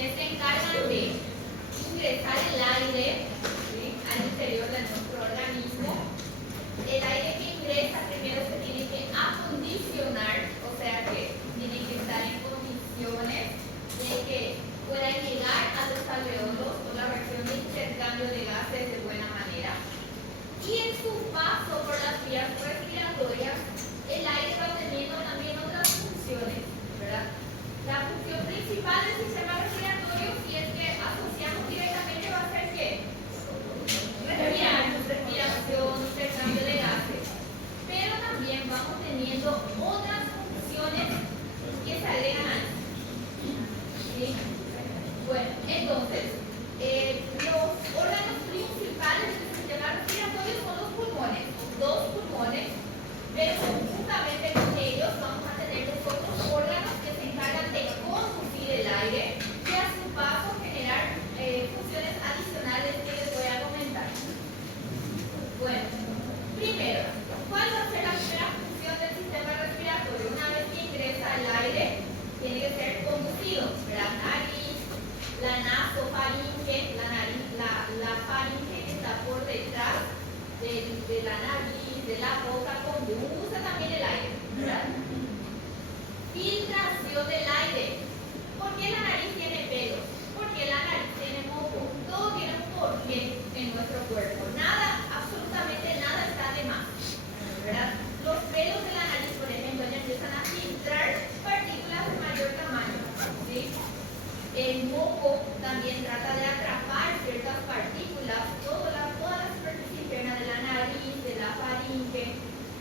que se encargan de ingresar el aire, ¿sí?, al interior de nuestro organismo. El aire que ingresa primero se tiene que acondicionar, o sea que tiene que estar en condiciones de que pueda llegar a los alveolos por la reacción de intercambio de gases de buena manera. Y en su paso por las vías respiratorias, el aire va teniendo también otras funciones, ¿verdad? La función principal del sistema respiratorio, si es que asociamos directamente, va a ser ¿qué? Respirar, respiración, intercambio de gases. Pero también vamos teniendo otras funciones que se agregan a esto. ¿Sí? Bueno, entonces, los órganos principales del sistema respiratorio son los pulmones, dos pulmones, pero conjuntamente con ellos vamos a tener los otros órganos que se encargan de conducir el aire y a su paso generar funciones adicionales que les voy a comentar. Bueno, primero, ¿cuál va a ser la primera función del sistema respiratorio? Una vez que ingresa el aire, tiene que ser conducido. La nariz, la nasofaringe, la faringe que está por detrás de la nariz, de la boca, conduce también el aire, ¿verdad? Filtración del aire. ¿Por qué la nariz tiene pelos? Porque la nariz tiene moco. Todo tiene un porqué en nuestro cuerpo. Nada, absolutamente nada está de más, ¿verdad? Los pelos de la nariz, por ejemplo, ya empiezan a filtrar partículas de mayor tamaño, ¿sí? El moco también trata de atrapar ciertas partículas, toda la superficie interna de la nariz, de la faringe.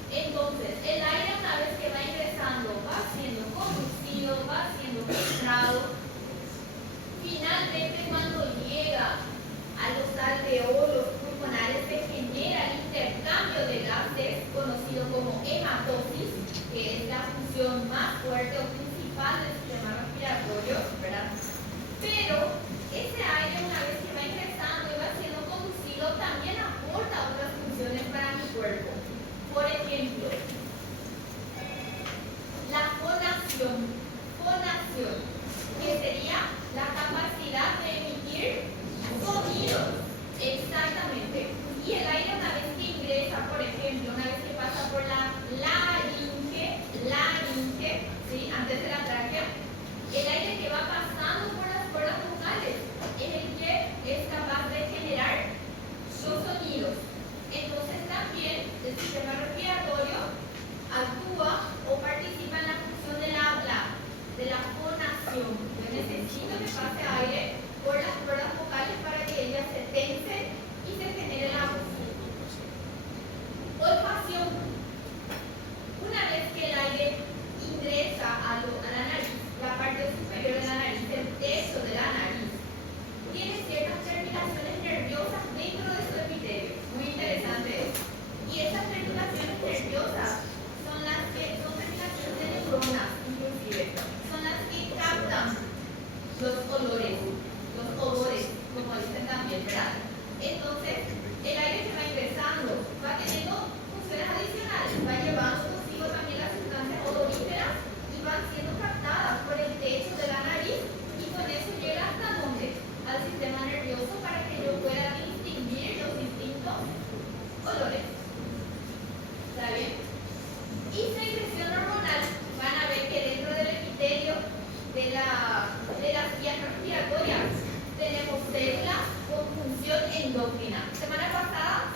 Entonces, el aire, una vez que va ingresando, va siendo conducido, va siendo filtrado. Finalmente, cuando llega a los alveolos pulmonares, se genera el intercambio de gases, conocido como hematosis, que es la función más fuerte o principal del sistema respiratorio, ¿verdad? Pero ese aire, una vez que va ingresando y va siendo conducido, también aporta otras funciones para mi cuerpo. Por ejemplo, la fonación, que sería la capacidad de emitir sonidos. Exactamente. Y el aire, una vez que ingresa, por ejemplo, una vez que pasa por la laringe, ¿sí?, antes de la tráquea, el aire que va pasando por las cuerdas vocales es el que es capaz de generar los sonidos. Entonces también el sistema respiratorio actúa o participa en la función del habla, de la fonación. Yo necesito que pase aire por las cuerdas vocales para que ellas se tensen y se genere la voz. Olfacción. Una vez que el aire ingresa a la nariz, la parte superior de la nariz, el techo de la nariz, tiene ciertas terminaciones nerviosas dentro de su epitelio. Muy interesante eso. Y esas terminaciones nerviosas son terminaciones de neuronas, inclusive. Son las que captan los olores, como dicen también, ¿verdad? Entonces, el aire que va ingresando va teniendo funciones adicionales, va llevando consigo también las sustancias odoríferas y van siendo captadas por el techo de la nariz y con eso llega hasta dónde? Al sistema nervioso para que yo pueda distinguir los distintos olores. ¿Está bien? Y secreción hormonal. Van a ver que dentro del epitelio de las vías respiratorias tenemos células con función endocrina. Semana pasada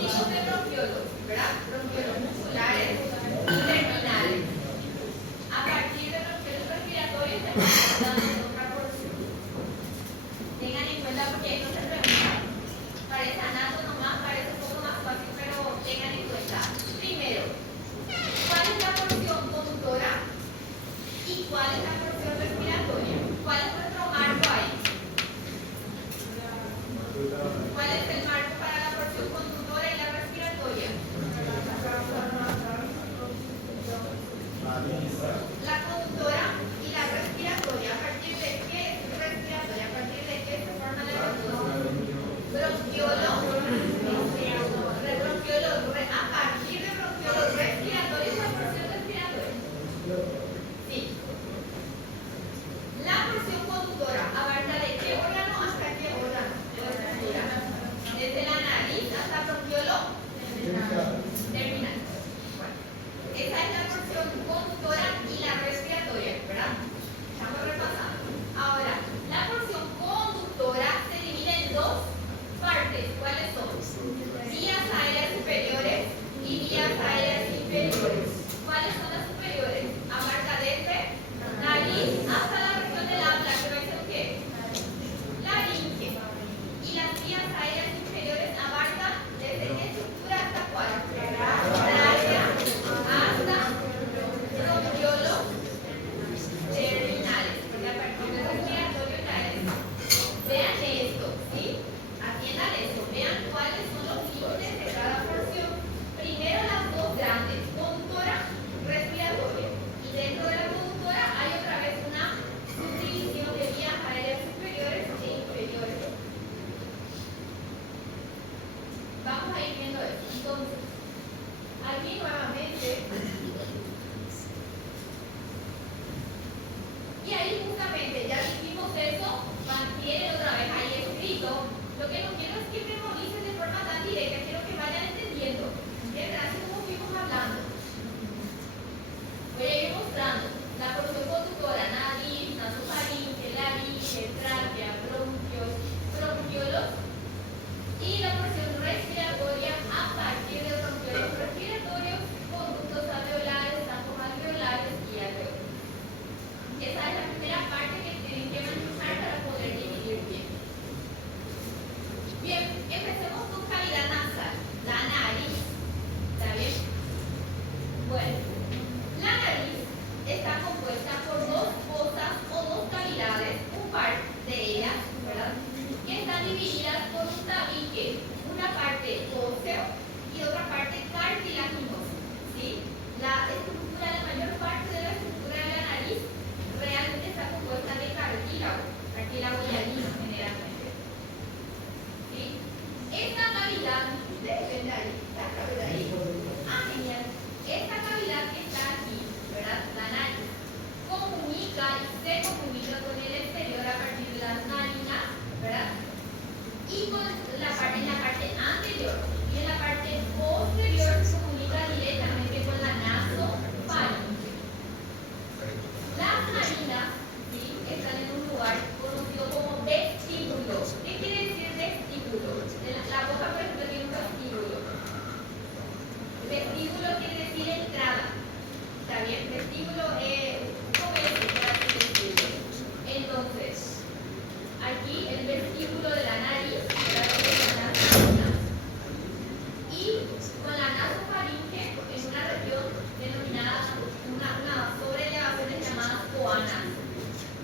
tipos de bronquiolos, ¿verdad? Bronquiolos musculares y terminales. A partir de bronquiolos respiratorios tenemos otra porción. Tengan en cuenta porque ahí no se pregunta. Parece anato nomás, parece un poco más fácil, pero tengan en cuenta. Primero, ¿cuál es la porción conductora y cuál es la porción respiratoria? ¿Cuál es nuestro marco ahí? ¿Cuál es el marco para la porción conductora y la respiratoria? La conductora y la respiratoria. ¿A partir de qué es respiratoria? ¿A partir de qué se forma la bronquiolo? A partir de bronquiolo respiratorio es la porción respiratoria. Sí. La porción conductora abarca de qué órgano hasta qué órgano. Desde la nariz hasta el bronquiolo terminal. Bueno, esa es la porción conductora y la respiratoria, ¿verdad? Estamos repasando. Ahora, la porción conductora se divide en dos partes. ¿Cuáles son? Vías aéreas superiores y vías aéreas inferiores. ¿Cuáles son las superiores? Abarca desde nariz hasta la región del habla, que va a ser ¿qué? Laringe. Y las vías aéreas inferiores abarcan desde qué estructura hasta cuál? Tráquea hasta bronquiolo terminales. Porque a partir del respiratorio ya es. Vean esto, ¿sí? Atiendan esto. Vean cuáles son los límites de cada porción. Primero las dos grandes, conductora, respiratoria. Y dentro de la conductora hay otra vez una subdivisión de vías aéreas superiores e inferiores. Vamos a ir viendo esto. Entonces, aquí nuevamente. Y ahí justamente ya dijimos eso, mantienen otra vez ahí escrito. Lo que no quiero es que memoricen de forma tan directa, quiero que vayan entendiendo. ¿Entienden? Así como fuimos hablando. Voy a ir mostrando la porción conductora, nariz, nasofaringe, laringe, tráquea, bronquios, bronquiolos. Y la porción respiratoria a partir de bronquiolos respiratorios, conductos alveolares, tampos alveolares y alveolos. Esa es la primera parte que tienen que manejar para poder dividir bien. Bien, empecemos con cavidad nasal, la nariz. ¿Está bien? Bueno, la nariz está compuesta por dos fosas o dos cavidades, un par de ellas, ¿verdad? Que están divididas por un tabique, una parte óseo y otra parte cartilaginosa, ¿sí? La estructura, la mayor parte de la estructura de la nariz realmente está compuesta de cartílago hialino generalmente, ¿sí? Esta cavidad, ¿ustedes ven ahí? ¿La cavidad ahí? Ah, genial. Esta cavidad que está aquí, ¿verdad? La nariz, comunica y se comunica con el exterior a partir de las narinas, ¿verdad? Y con en la parte anterior y en la parte posterior se comunica directamente con la nasofaringe. Las narinas, ¿sí? Están en un lugar conocido como vestíbulo. ¿Qué quiere decir vestíbulo? La boca, por ejemplo, tiene un vestíbulo. Vestíbulo quiere decir entrada. ¿Está bien? Vestíbulo es comercio, por así decirlo. Entonces, aquí el vestíbulo de la nariz, y con la nasofaringe en una región denominada una sobrelevaciones llamadas coanas.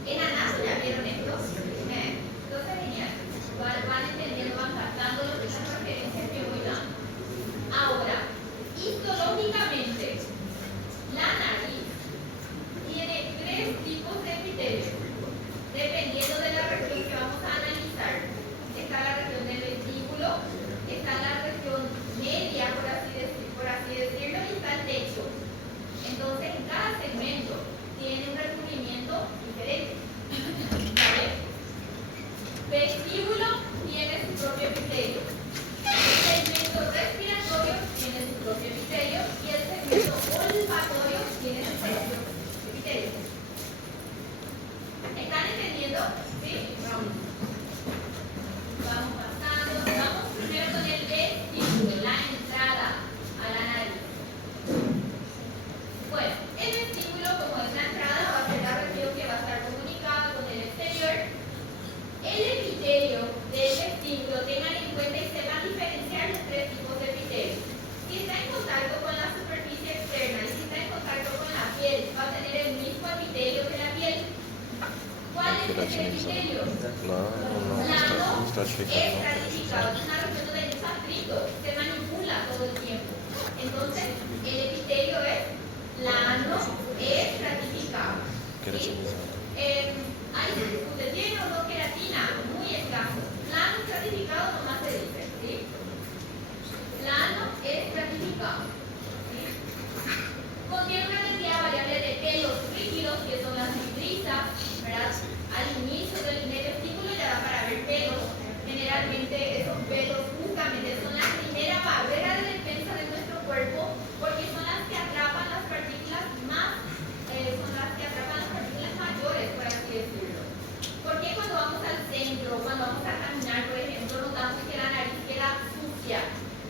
En anatomía, ¿ya vieron esto? Entonces, genial. Van entendiendo, van captando las referencias que voy dando. Ahora, histológicamente, la nariz tiene tres tipos de epitelio, dependiendo de la región que vamos a analizar. Está la región del vestíbulo, está la región media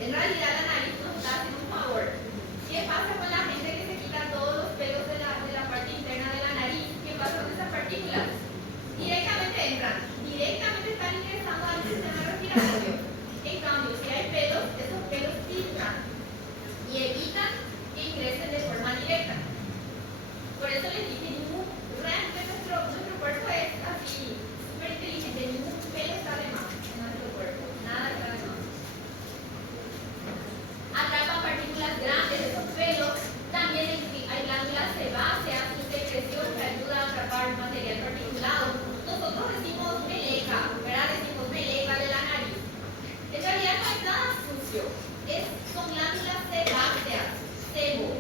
En realidad la nariz nos está haciendo un favor. ¿Qué pasa con la gente que se quita todos los pelos de la parte interna de la nariz? ¿Qué pasa con esas partículas? Directamente entran, directamente están ingresando al sistema respiratorio. En cambio, si hay pelos, esos pelos filtran y evitan que ingresen de forma directa. Por eso les dije, realmente nuestro cuerpo es así, súper inteligente, ningún pelo está de más en nuestro cuerpo, nada está de más. Atrapan partículas grandes, esos pelos, también hay glándulas sebáceas, su secreción que ayuda a atrapar material particulado. Nosotros decimos meleca, ¿verdad? Decimos meleca de la nariz. En realidad no es nada sucio, son glándulas sebáceas, sebo,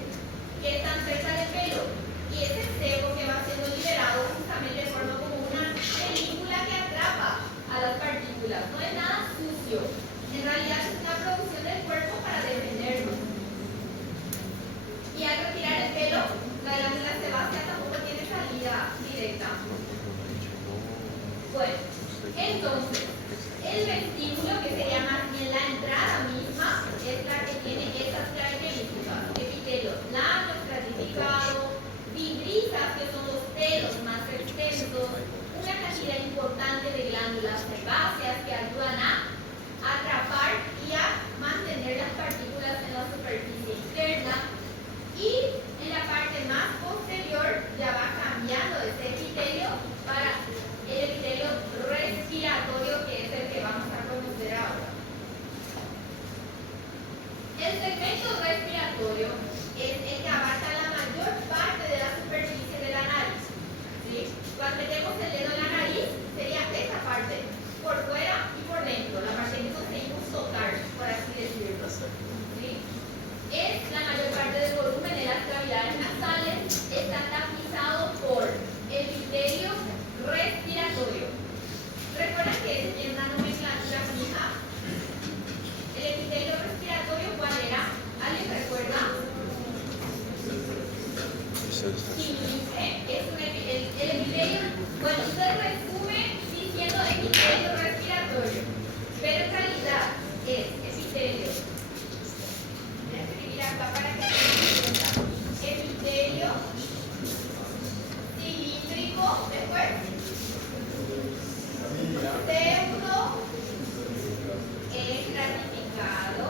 que están cerca del pelo. Y ese sebo que va siendo liberado justamente forma como una película que atrapa a las partículas. No es nada sucio. En realidad es una producción del cuerpo para defendernos. Y al retirar el pelo, la glándula sebácea tampoco tiene salida directa. Bueno, entonces, el vestíbulo, que sería más bien la entrada misma, es la que tiene esas características. Epitelio blando, estratificado, fibrisas, que son los pelos más extensos, una cantidad importante de glándulas sebáceas que ayudan a atrapar y a mantener las partículas en la superficie externa. Y en la parte más posterior ya va cambiando ese epitelio para el epitelio respiratorio, que es el que vamos a conocer ahora. El segmento respiratorio es el que abarca la mayor parte de la superficie de la nariz. ¿Sí? Cuando metemos el dedo en la nariz, sería esta parte, por fuera y por dentro, la parte que conseguimos tocar, por así decirlo. ¿Sí? Es la mayor parte del volumen de las cavidades nasales, está tapizado por epitelio respiratorio. ¿Recuerdan que ese tiene una nomenclatura fija? El epitelio respiratorio, ¿cuál era? ¿Alguien recuerda? Es el epitelio, bueno, se resume diciendo epitelio respiratorio, pero en realidad es epitelio. Voy a escribir acá para que se entienda. Epitelio cilíndrico, después pseudo estratificado,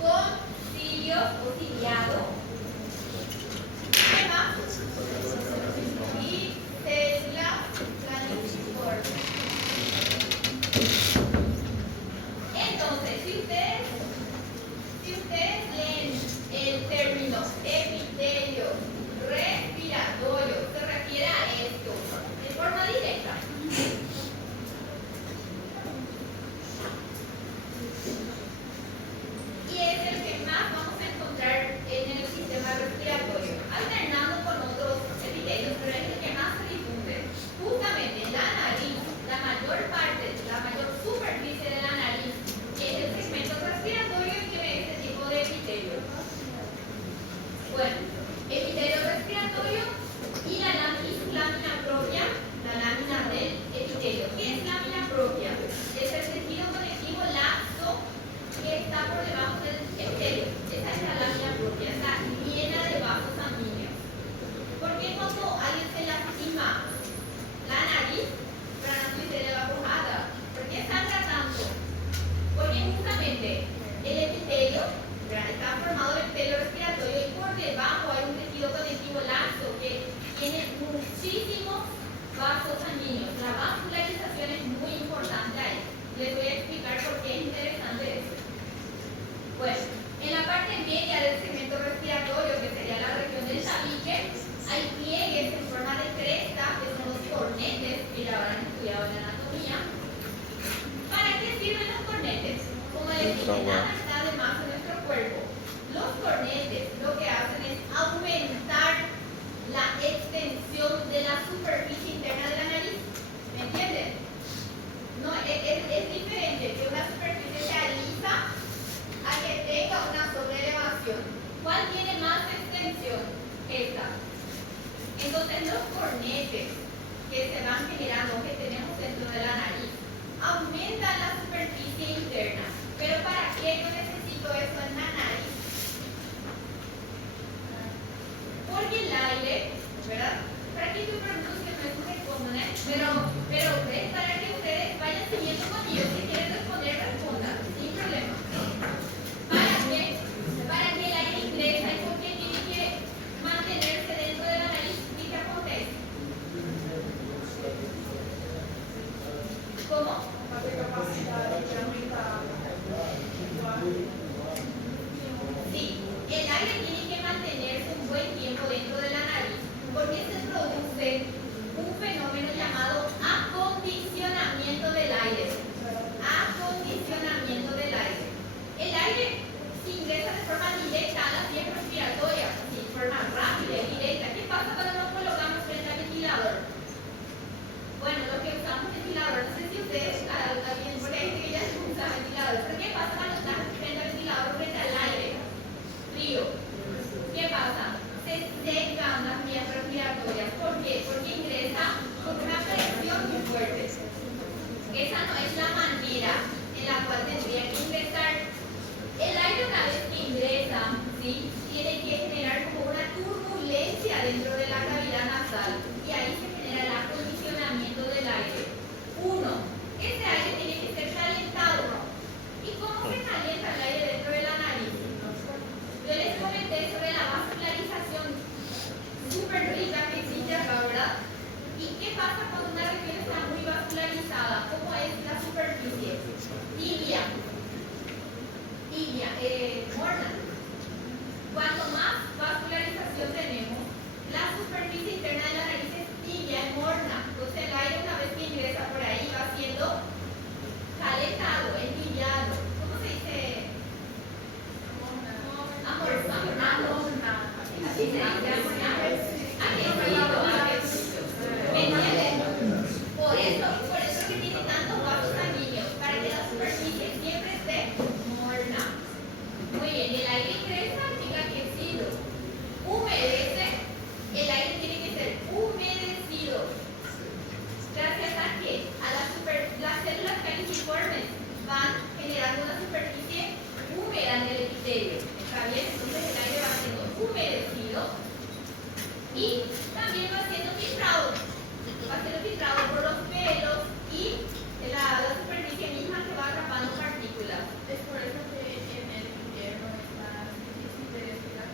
con cilios o ciliado, ¿qué más? Y célula planiforme. Entonces, si ustedes leen el término epitelio respiratorio, se refiere a esto de forma directa. Y es el que más vamos a encontrar en el sistema respiratorio, alternando con otros epitelios, pero es el que más se difunde. Justamente la nariz, la mayor parte, la mayor superficie de la nariz, es el segmento respiratorio en que ve este tipo de epitelio. Bueno, epitelio respiratorio y su lámina propia, la lámina del epitelio. ¿Qué es lámina propia? Es el tejido conectivo laxo que está por debajo del epitelio. Esa es la lámina propia, está llena de vasos sanguíneos. Porque cuando alguien se lastima la nariz, para no suceder la bajada, ¿por qué sangra tanto? Porque justamente el epitelio está formado del epitelio respiratorio y por debajo hay un tejido conectivo laxo que tiene muchísimos vasos sanguíneos. La vascularización es muy importante ahí. Les voy a explicar por qué es interesante eso. Pues, en la parte media del segmento respiratorio, que sería la región del tabique, hay pliegues en forma de cresta, que son los cornetes, que ya habrán estudiado en la anatomía. ¿Para qué sirven los cornetes? Como les dije, nada está de más en nuestro cuerpo. Los cornetes lo que hacen es aumentar la extensión de la superficie interna de la nariz. ¿Me entienden? No, es diferente que una superficie sea lisa a que tenga una sobreelevación. ¿Cuál tiene más extensión? Esta. Entonces los cornetes que se van generando generando, que tenemos dentro de la nariz, aumentan la superficie interna. ¿Pero para qué yo necesito eso en la nariz? Porque el aire, ¿verdad? Para que tu pronunciación no es muy cómoda, pero es para que ustedes vayan siguiendo conmigo. Si quieren responder, respondan, sin problema. ¿Para qué? Para que el aire ingresa y porque tiene que mantenerse dentro de la nariz. ¿Y qué acontece? ¿Cómo? Sí, el aire tiene que mantenerse un buen tiempo dentro de la nariz porque se produce un fenómeno llamado acondicionamiento del aire. Acondicionamiento del aire. El aire se ingresa de forma directa a las vías respiratorias, de forma rápida y directa. ¿Qué pasa cuando nos colocamos frente al ventilador? Bueno, lo que usamos ventilador, no sé si ustedes, alguien por ahí dice que ya se usa ventilador, pero ¿qué pasa cuando estamos frente al ventilador, frente al aire frío? ¿Qué pasa? Se secan las vías respiratorias. ¿Por qué? Porque ingresa con una presión muy fuerte. Esa no es la manera en la cual tendría que ingresar. El aire, una vez que ingresa, ¿sí?, tiene que generar como una turbulencia dentro de la cavidad nasal y ahí se genera el acondicionamiento del aire. Uno, ese aire tiene que ser calentado. ¿Y cómo se calienta el aire dentro de la nariz? Yo les comenté sobre la vascularización súper rica que existe acá, ¿verdad? ¿Y qué pasa cuando una región está muy vascularizada? ¿Cómo es la superficie? Tibia, morna. Cuanto más vascularización tenemos, la superficie interna de la nariz es tibia, es morna. Entonces el aire, una vez que ingresa por ahí, va siendo calentado, entibiado. ¿Cómo se dice? Así se dice, ¿me entienden? Por eso que tiene tantos vasos sanguíneos, para que la superficie siempre esté morna. Muy bien, el aire ingresa, enriquecido. Humedece, el aire tiene que ser humedecido. Gracias a que las células caliciformes van generando una superficie húmeda en el epitelio. ¿Está bien? Entonces el aire va siendo humedecido y también va siendo filtrado. Va siendo filtrado por los pelos y la superficie misma que va atrapando partículas. Es por eso que en el invierno es más difícil de respirar.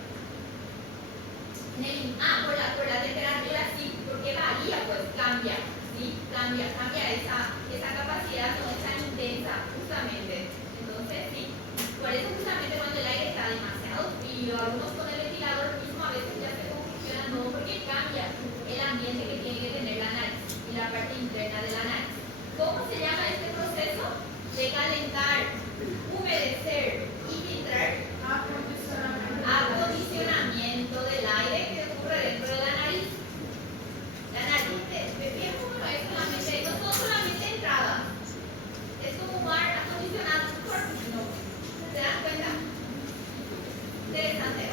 Por la temperatura sí, porque varía, pues cambia, ¿sí? Cambia esa capacidad, no es tan intensa, justamente. Entonces, sí, por eso justamente cuando el aire está demasiado frío, algunos con el ventilador mismo a veces ya se congestionan todo porque cambia el ambiente que tiene que tener la nariz y la parte interna de la nariz. ¿Cómo se llama este proceso? De calentar, humedecer y filtrar. Acondicionamiento del aire que ocurre dentro de la nariz. La nariz, ¿ves cómo no es solamente, no son solamente entradas? Es como un mar acondicionado, ¿no? ¿Se dan cuenta? Interesante.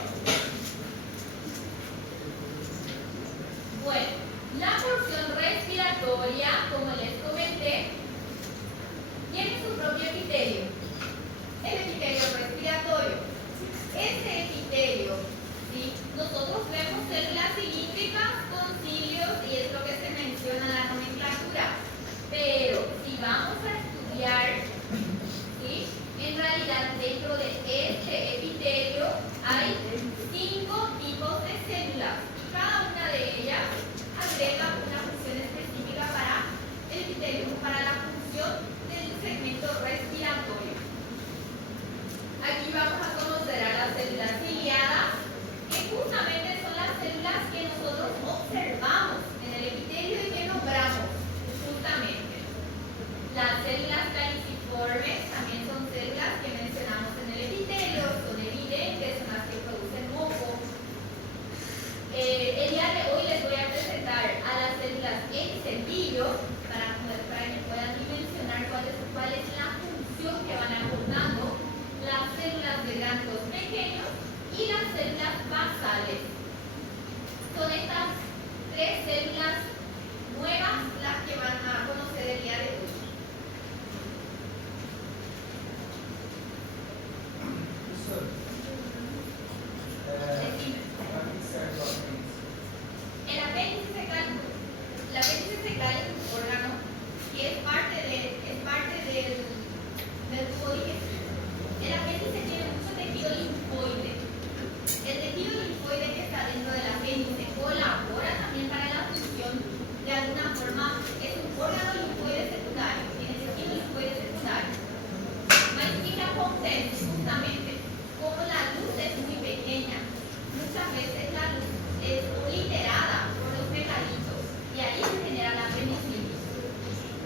Bueno, la porción respiratoria, como les comenté, tiene su propio epitelio. El epitelio respiratorio. Este epitelio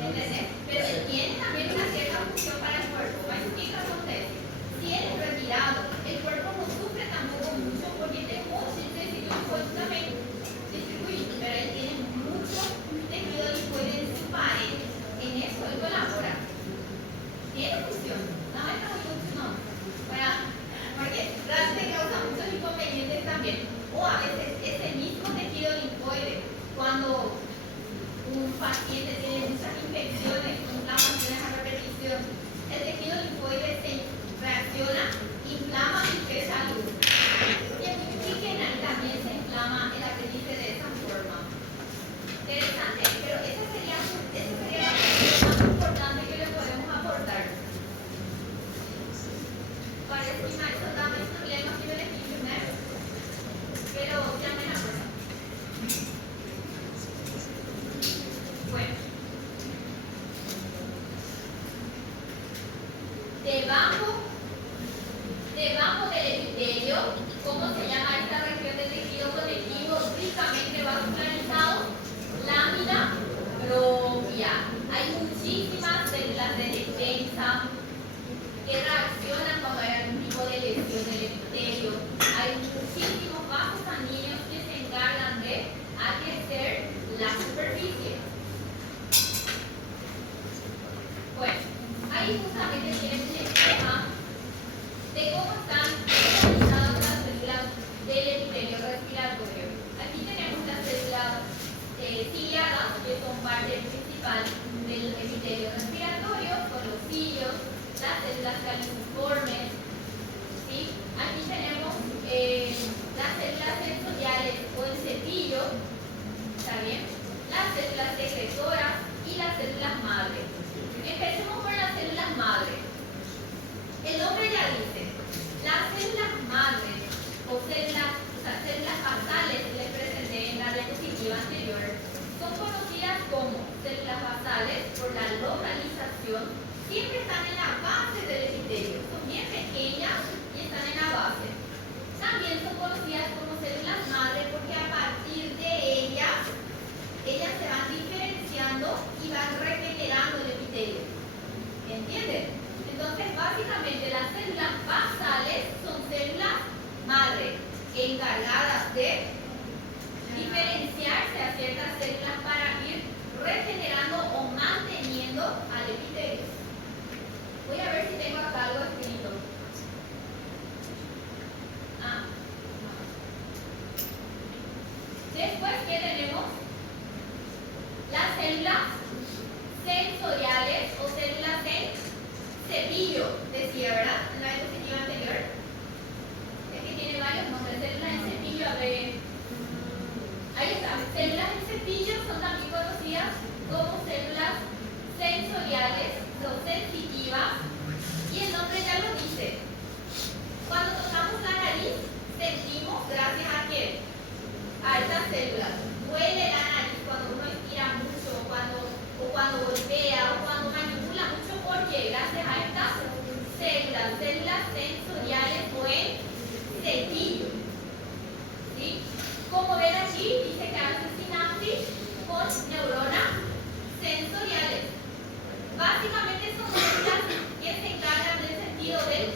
¿Entendés? Pero él tiene también una cierta función para el cuerpo. ¿Qué acontece? Si él es retirado, el cuerpo no sufre tampoco mucho porque tengo un tejido linfoide también distribuido, pero él tiene mucho tejido linfoide en su pared. En eso él colabora. Tiene función. No es tan mucho, no. Bueno, porque realmente causa muchos inconvenientes también. O a veces ese mismo tejido linfoide, cuando un paciente tiene muchas infecciones, inflamaciones a repetición, el tejido linfoide se reacciona, inflama y crea luz. Y el oxígeno también se inflama el apéndice de esa forma. Interesante, pero esa sería la parte más importante que le podemos aportar. Para estimar eso también problemas y beneficios, ¿no? Pero llamen a persona. Bueno. Debajo del epitelio, ¿cómo se llama esta región del tejido conectivo ricamente vascularizado? Lámina propia. Hay muchísimas células de defensa que reaccionan cuando hay algún tipo de lesión del epitelio. Hay muchísimos vasos sanguíneos que se encargan de aquecer la superficie. Bueno, ahí justamente tienen un esquema de cómo están organizadas las células del epitelio respiratorio. Aquí tenemos las células ciliadas, que son parte principal del epitelio respiratorio, con los cilios, las células caliciformes, ¿sí? Aquí tenemos las células sensoriales o el cepillo, ¿está bien? Las células secretoras y las células madre. Empecemos con las células madre. El nombre ya dice, las células madre o células basales que les presenté en la diapositiva anterior son conocidas como células basales por la localización. Siempre están en la base del epitelio, son bien pequeñas y están en la base. También son conocidas como células madre porque a partir de ellas se van diferenciando y van regenerando el epitelio. ¿Entienden? Entonces, básicamente las células basales son células madre encargadas de diferenciarse a ciertas células para ir regenerando o manteniendo al epitelio. Voy a ver si tengo acá algo escrito. Después, ¿qué tenemos? Las células sensoriales o células en cepillo, decía, ¿verdad? En la diapositiva anterior. Es que tiene varios nombres. Células en cepillo, a ver. Ahí está. Células en cepillo son también conocidas como células sensoriales o sensitivas. Y el nombre ya lo dice. Cuando tocamos la nariz, sentimos gracias a qué? A estas células. Duele la nariz cuando uno estira mucho, o cuando golpea, o cuando manipula mucho, porque gracias a estas células sensoriales o en cepillo. ¿Sí? Como ven aquí, dice que hacen sinapsis con neuronas sensoriales. Básicamente son células que se encargan del sentido del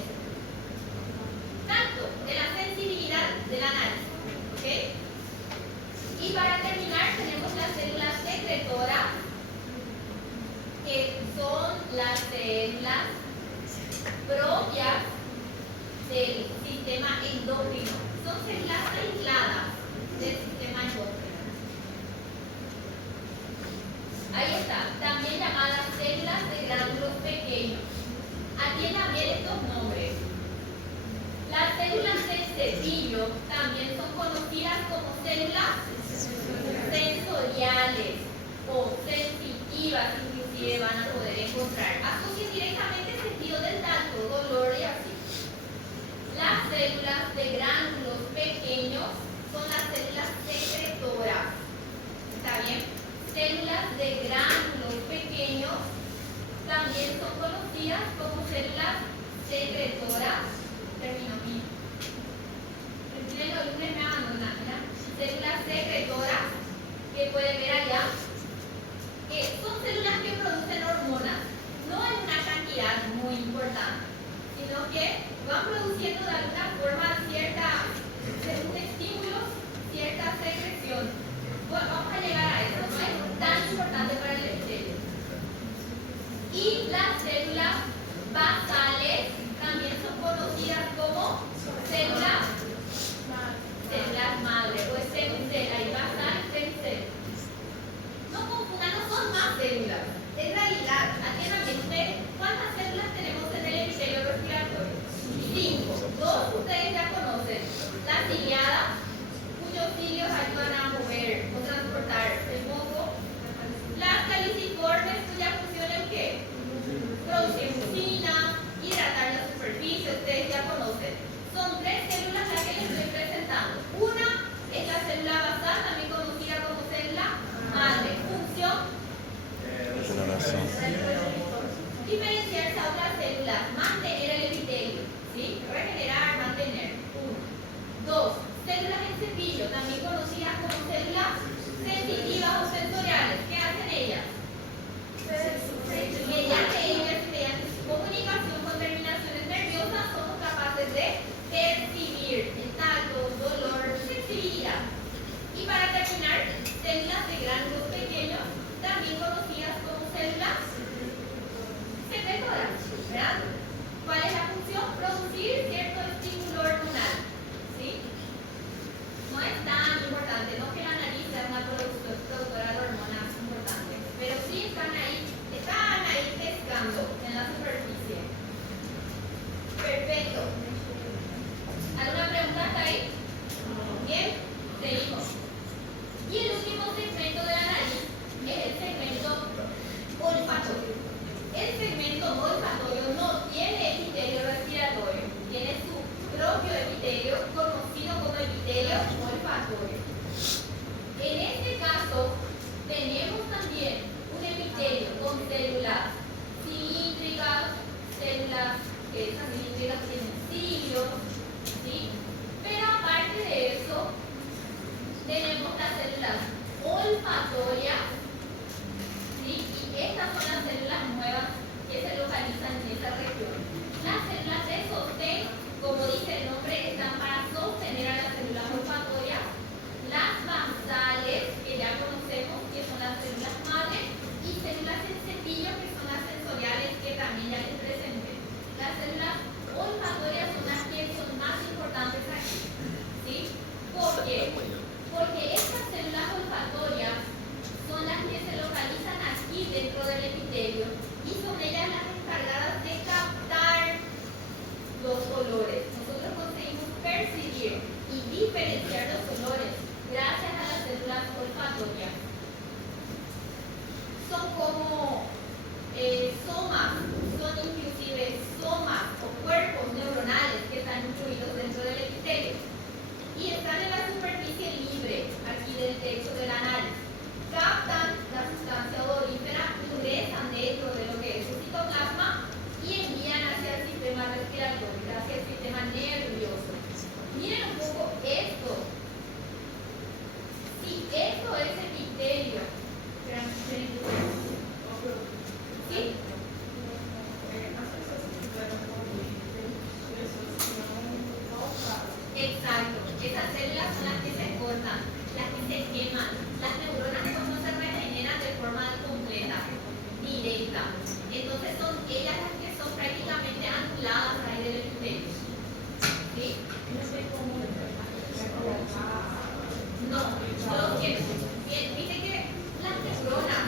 tacto, de la sensibilidad de la nariz. ¿Ok? Y para terminar tenemos las células secretoras, que son las células propias del sistema endocrino. Son células aisladas del sistema endocrino. Ahí está, también llamadas células de gránulos pequeños. Atiendan bien estos nombres. Las células del cepillo también son conocidas como células sensoriales o sensitivas, inclusive van a poder encontrar. Asocien directamente el sentido del tacto, dolor y así. Las células de gránulos pequeños son las células secretoras. ¿Está bien? Células de gránulos pequeños también son conocidas como células secretoras. Termino mi. El lunes me abandonan, ¿verdad? Células secretoras que pueden ver allá, que son células que producen porque van produciendo de alguna forma según estímulos, cierta secreción. Bueno, vamos a llegar a eso, no es tan importante para el epitelio. Y las células basales también son conocidas como células madre o stem cell, ahí basal, stem cell. No confundan, no son más células. En realidad, atiendan bien ustedes, ¿cuántas células tenemos en el epitelio respiratorio? 5. 2 ustedes ya conocen. La ciliada, cuyos cilios ayudan a mover o transportar el moco. Las caliciformes, cuya función es ¿qué? Producir mucina, hidratar la superficie, ustedes ya conocen. Son 3 células las que les estoy presentando. Una es la célula basal, también conocida como célula madre. Función: diferenciarse a otras células, mantener el epitelio, ¿sí? Regenerar, mantener. 1. 2. Células en cepillo, también conocidas como células sensitivas o sensoriales. ¿Qué hacen ellas? Mediante ellas, mediante su comunicación con terminaciones nerviosas, somos capaces de percibir el tacto, dolor, sensibilidad. Y para terminar, células de gránulos pequeños, también conocidas como células secretoras, ¿verdad? ¿Cuál es la función? Producir cierto estímulo hormonal, ¿sí? No es tan importante, no que la nariz sea una productora de hormonas importantes, pero sí están ahí pescando en la superficie. Perfecto. ¿Alguna pregunta hasta ahí? Bien, seguimos. Y el último segmento de la nariz es el segmento olfatorio. El segmento olfatorio no tiene epitelio respiratorio, tiene su propio epitelio conocido como epitelio olfatorio. En este caso, tenemos también un epitelio con células cilíndricas, células que esas cilíndricas tienen cilios, ¿sí? Pero aparte de eso, tenemos las células olfatorias, ¿sí? Y estas son las células nuevas que se localizan en esa región. Las células de sostén, como dice el nombre, están para sostener a las células olfatorias. Las basales, que ya conocemos, que son las células madre, y células en cepillo, que son las sensoriales, que también ya les presenté. Las células olfatorias son las que son más importantes aquí, ¿sí? ¿Por qué? Porque estas células olfatorias son las que se localizan aquí dentro del epitelio y son ellas las encargadas de captar los olores. Nosotros conseguimos percibir y diferenciar los olores gracias a las células olfatorias. Son como somas, son inclusive somas o cuerpos neuronales que están incluidos dentro del epitelio y están en la superficie libre aquí del techo de la nariz. Captan la sustancia odorífera, ingresan dentro de lo que es el citoplasma y envían hacia el sistema respiratorio, hacia el sistema nervioso. Miren un poco esto. Si esto es epitelio, ¿sí? Exacto. Esas células son las que se cortan, las que se queman. Las neuronas no se regeneran de forma completa, directa. Entonces son ellas las que son prácticamente anuladas ahí del epitelio. ¿Sí? No, bien, dice que las neuronas,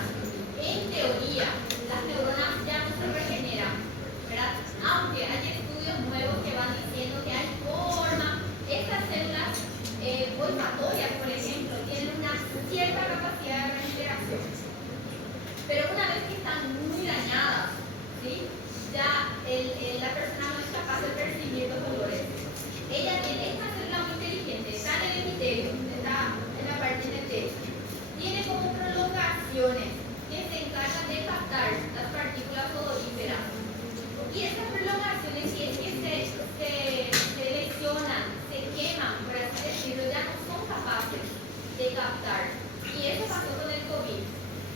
en teoría, las neuronas ya no se regeneran, ¿verdad? Aunque hay estudios nuevos que van diciendo que hay forma, estas células olfatorias, por ejemplo, tienen una cierta capacidad de regeneración. Pero una vez que están muy dañadas, ¿sí? Ya la persona no es capaz de percibir los olores. Ella tiene esta célula muy inteligente, está en el epitelio, está en la parte del techo. Tiene como prolongaciones que se encargan de captar las partículas odoríferas. Y estas prolongaciones, si es que se lesionan, se queman, por así decirlo, ya no son capaces de captar. Y eso pasó con el COVID.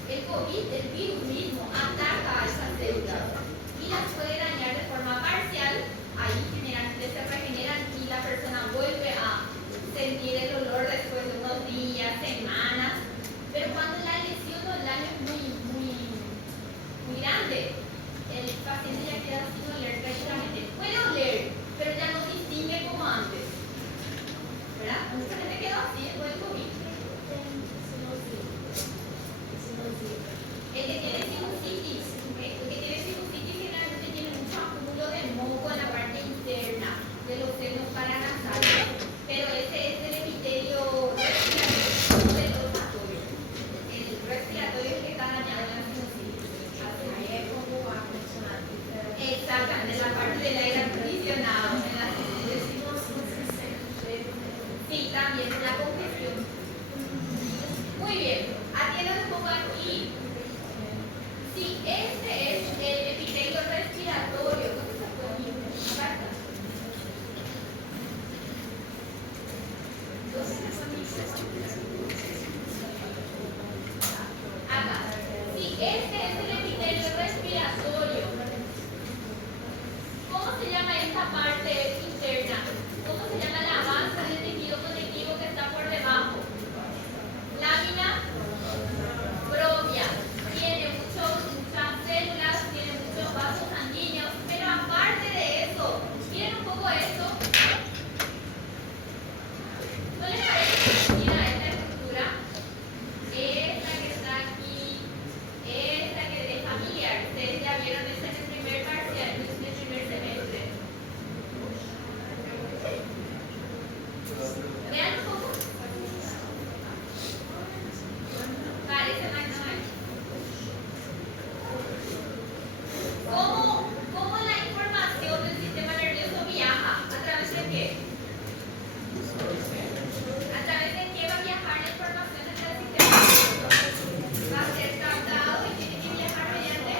El COVID, el virus mismo, ataca a esas células y las puede dañar de forma paciente ya queda sin oler prácticamente. Puede oler, pero ya no distingue como antes. ¿Verdad? Mucha gente quedó así después del COVID. El que tiene sinusitis generalmente tiene mucho acúmulo de moco en la parte interna de los senos paranasales, pero ese es el epitelio respiratorio, no del olfatorio. El respiratorio es el que está dañado en la sinusitis. Exactamente, la parte del aire acondicionado en la sinusitis. Sí, también la congestión. Muy bien, atiendan un poco aquí. Sí, este es el epitelio respiratorio. ¿Dónde se puede ir? Acá está. Acá. Sí, este es el epitelio respiratorio. ¿Cómo se llama esta parte interna? ¿Cómo se llama la masa del tejido conectivo que está por debajo? Lámina propia. Tiene muchas células, tiene muchos vasos sanguíneos, pero aparte de eso, miren un poco esto. ¿No les parece? Mira esta estructura, esta que está aquí, esta que es familiar. Ustedes ya vieron esta en el primer parcial, en el primer semestre. Vean un poco. Parece McDonald's. ¿Cómo la información del sistema nervioso viaja? ¿A través de qué? ¿A través de qué va a viajar la información entre el sistema nervioso? Va a ser captado y tiene que viajar mediante.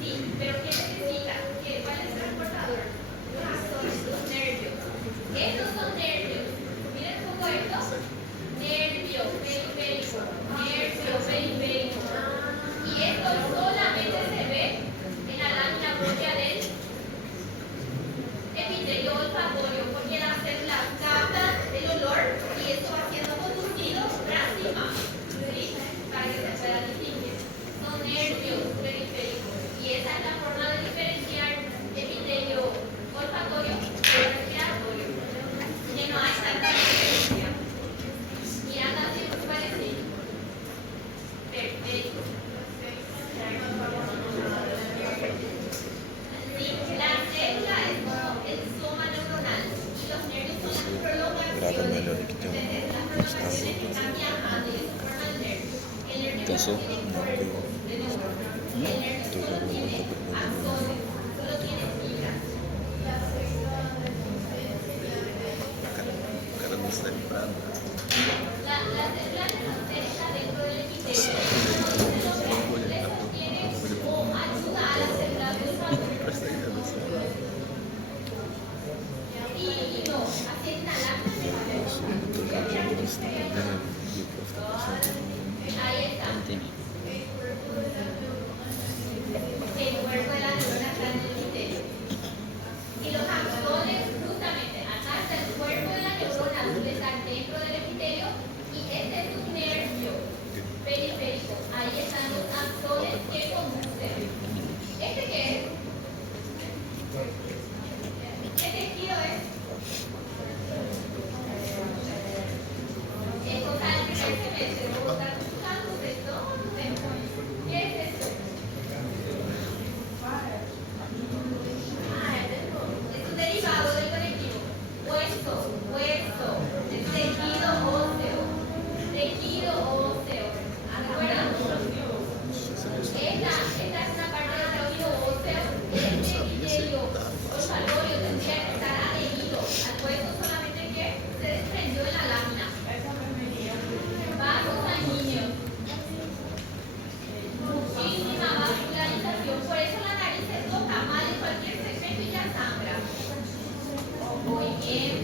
Sí, pero ¿qué necesita? ¿Cuál es el transportador? Los axones, los nervios. Estos son nervios. Miren un poco esto. Nervio periférico. Nervio periférico. Y esto solamente se ve en la lámina propia del epitelio olfatorio, porque las células captan el olor y esto va siendo conducido por encima, ¿sí? Para que se pueda distinguir. Son nervios periféricos y esa es la forma de diferenciar epitelio olfatorio del respiratorio, que no hay tanta diferencia. Mirando así es parecido. Perfecto. Sí, la célula es como el soma neuronal y los nervios son las prolongaciones. Entonces, las prolongaciones que están viajando y eso forma el nervio. El nervio no tiene cuerpo de neurona. El nervio solo tiene axones, solo tiene fibras. La célula está dentro del epitelio. Le sostiene o ayuda a la célula de olfatorio. Y no, así es una lámina. Ahí está. El cuerpo de la neurona está en el epitelio. Y los axones, justamente, acá está el cuerpo de la neurona, donde está dentro del epitelio, y este es un nervio periférico. Ahí están los axones que conducen. ¿Este qué es? ¿Qué tejido es? Es cosa del primer semestre, ¿no? ¿Están buscando esto? ¿Qué es esto? Es un derivado del conectivo. Hueso, es tejido óseo. Tejido óseo. ¿Acuerdan? Esta es una parte del tejido óseo. Este epitelio olfatorio tendría que estar adherido al hueso, solamente que se desprendió en la lámina. Vasos sanguíneos. Muchísima vascularización. Por eso la nariz se toca mal en cualquier segmento y ya sangra. Muy bien.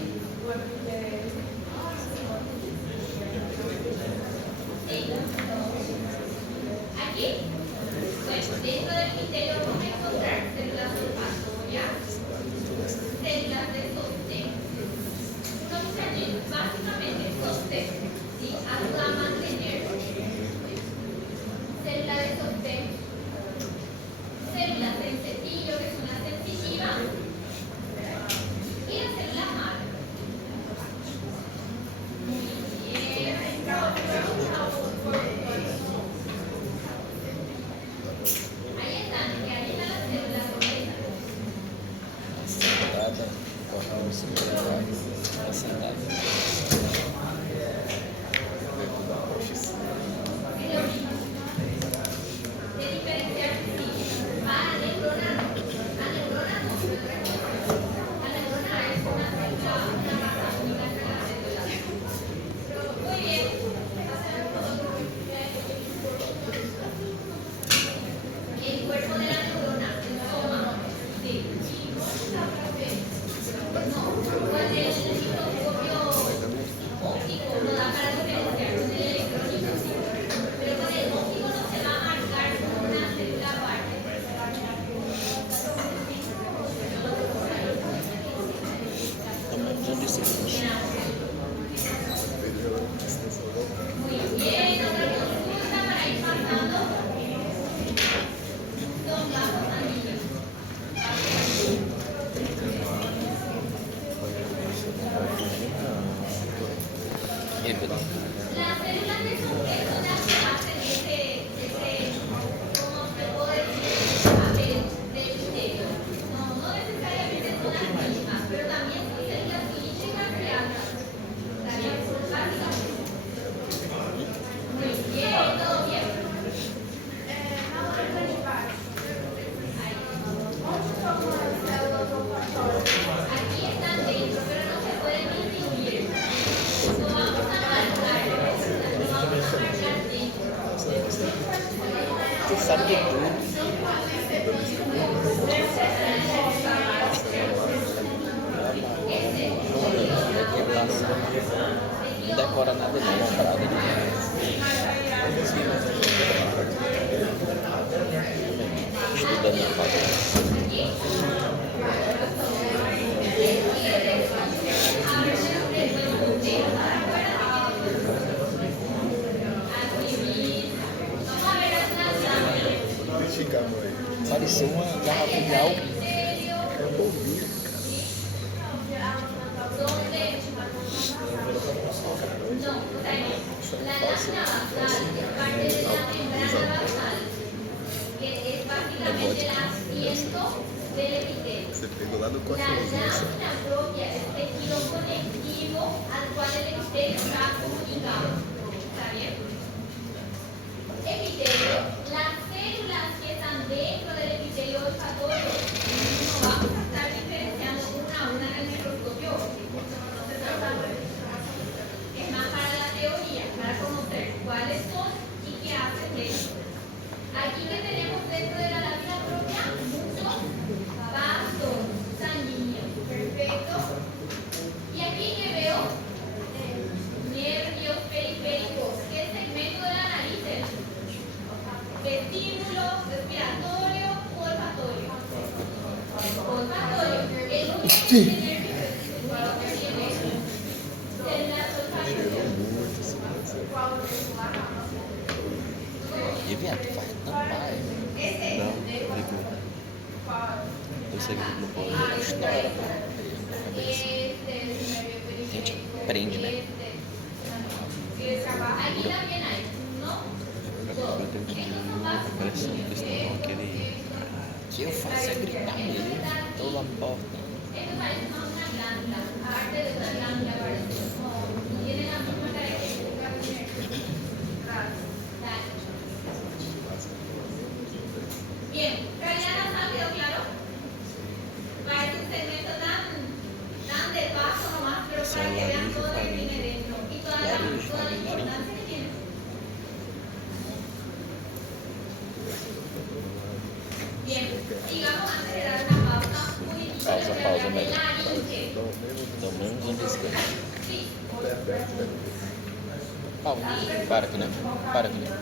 Sí. Aquí, pues dentro del epitelio vamos a encontrar células olfatorias, células de sostén. Uno dice allí, básicamente sostén, ¿sí? Ayuda a mantener. Célula de sostén. sabe de tudo. Não decora nada não, parada estudando na faculdade. Pareceu uma garrafa de álcool. La lámina basal es parte de la membrana basal, que es básicamente el asiento del epitelio. La lámina propia es el tejido conectivo al cual el epitelio está comunicado. ¿Está bien? Epitelio, las células que están dentro del epitelio olfatorio, no vamos a estar diferenciando una a una en el microscopio óptico. Es más para la teoría, para conocer cuáles son y qué hacen dentro. Aquí que tenemos dentro de la lámina propia muchos vasos sanguíneos. Perfecto. Y aquí que veo nervios periféricos. ¿Qué segmento de la nariz es? Vestíbulo, respiratorio u olfatorio. Olfatorio. El único que tiene nervios que tiene células olfatorias. E viado, faz não vai. Não, eu sei que não pode estourar a cabeça. A gente aprende, né? Aquí también hay uno, dos. Eu tenho que ter a impressão que estão aquele. Que eu faço é gritar mesmo. Tô lá na porta. Esto parece más una glándula, aparte de una glándula parece, no tiene la misma característica que Dale. Bien, realidad nasal quedó claro. Parece un segmento tan de paso nomás, pero para que vean todo lo que tiene dentro y toda la importancia que tiene. Bien, sigamos antes de dar una pausa. Pausa, melhor. Tomamos um biscoito. Sí. Para aqui, né? Para aqui, né?